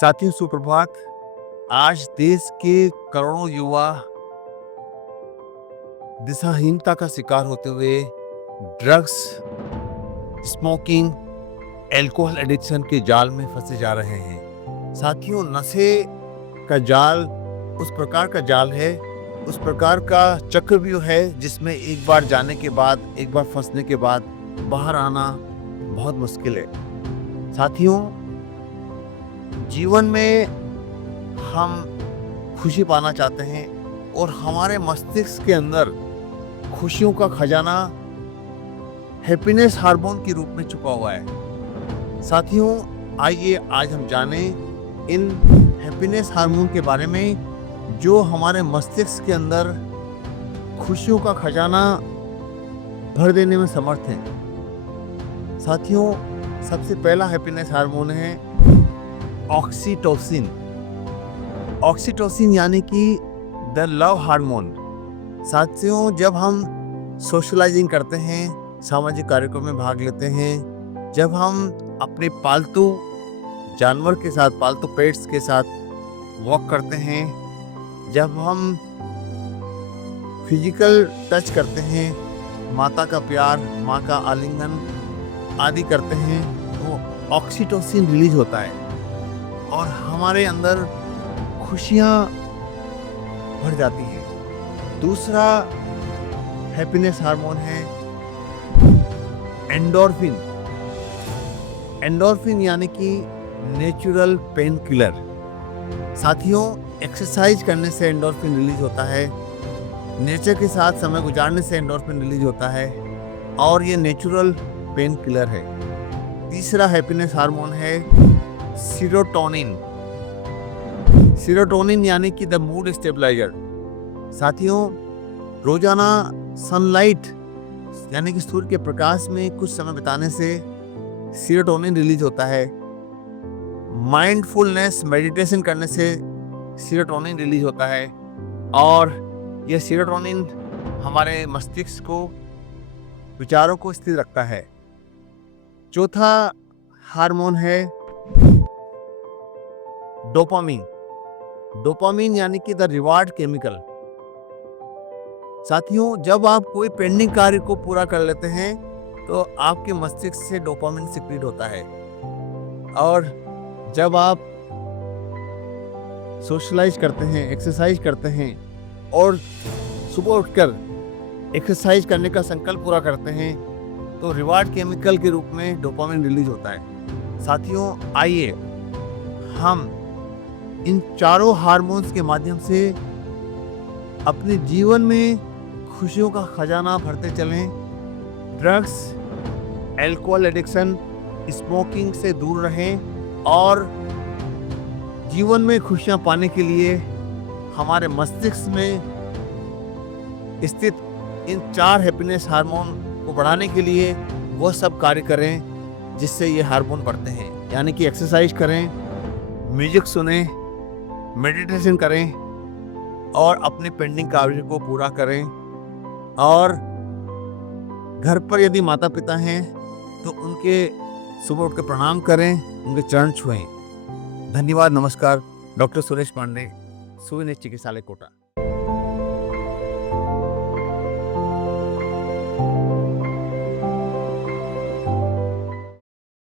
साथियों सुप्रभात। आज देश के करोड़ों युवा दिशाहीनता का शिकार होते हुए ड्रग्स, स्मोकिंग, अल्कोहल एडिक्शन के जाल में फंसे जा रहे हैं। साथियों, नशे का जाल उस प्रकार का जाल है, उस प्रकार का चक्रव्यूह है जिसमें एक बार जाने के बाद, एक बार फंसने के बाद बाहर आना बहुत मुश्किल है। साथियों, जीवन में हम खुशी पाना चाहते हैं और हमारे मस्तिष्क के अंदर खुशियों का खजाना हैप्पीनेस हार्मोन के रूप में छुपा हुआ है। साथियों, आइए आज हम जानें इन हैप्पीनेस हार्मोन के बारे में जो हमारे मस्तिष्क के अंदर खुशियों का खजाना भर देने में समर्थ हैं। साथियों, सबसे पहला हैप्पीनेस हार्मोन है ऑक्सीटोसिन। ऑक्सीटोसिन यानी कि द लव हार्मोन। साथियों, जब हम सोशलाइजिंग करते हैं, सामाजिक कार्यक्रम में भाग लेते हैं, जब हम अपने पालतू जानवर के साथ, पालतू पेट्स के साथ वॉक करते हैं, जब हम फिजिकल टच करते हैं, माता का प्यार, माँ का आलिंगन आदि करते हैं, तो ऑक्सीटोसिन रिलीज होता है और हमारे अंदर खुशियाँ भर जाती हैं। दूसरा हैप्पीनेस हार्मोन है एंडोर्फिन। एंडोर्फिन यानी कि नेचुरल पेन किलर। साथियों, एक्सरसाइज करने से एंडोर्फिन रिलीज होता है, नेचर के साथ समय गुजारने से एंडोर्फिन रिलीज होता है और ये नेचुरल पेन किलर है। तीसरा हैप्पीनेस हार्मोन है सीरोटोनिन। सीरोटोनिन यानी कि द मूड स्टेबलाइजर। साथियों, रोजाना सनलाइट यानी कि सूर्य के प्रकाश में कुछ समय बिताने से सीरोटोनिन रिलीज होता है। माइंडफुलनेस मेडिटेशन करने से सीरोटोनिन रिलीज होता है और यह सीरोटोनिन हमारे मस्तिष्क को, विचारों को स्थिर रखता है। चौथा हार्मोन है डोपामिन। डोपामिन यानी कि द रिवार्ड केमिकल। साथियों, जब आप कोई पेंडिंग कार्य को पूरा कर लेते हैं तो आपके मस्तिष्क से डोपामिन सिक्रीट होता है और जब आप सोशलाइज करते हैं, एक्सरसाइज करते हैं और सुबह उठकर एक्सरसाइज करने का संकल्प पूरा करते हैं तो रिवार्ड केमिकल के रूप में डोपामिन रिलीज होता है। साथियों, आइए हम इन चारों हार्मोन्स के माध्यम से अपने जीवन में खुशियों का खजाना भरते चलें। ड्रग्स, अल्कोहल एडिक्शन, स्मोकिंग से दूर रहें और जीवन में खुशियां पाने के लिए हमारे मस्तिष्क में स्थित इन 4 हैप्पीनेस हार्मोन को बढ़ाने के लिए वो सब कार्य करें जिससे ये हार्मोन बढ़ते हैं। यानी कि एक्सरसाइज करें, म्यूजिक सुनें, मेडिटेशन करें और अपने पेंडिंग कार्य को पूरा करें और घर पर यदि माता पिता हैं तो उनके सुबह उठ कर प्रणाम करें, उनके चरण छुएं। धन्यवाद। नमस्कार। डॉक्टर सुरेश पांडे, सुविनेश चिकित्सालय, कोटा।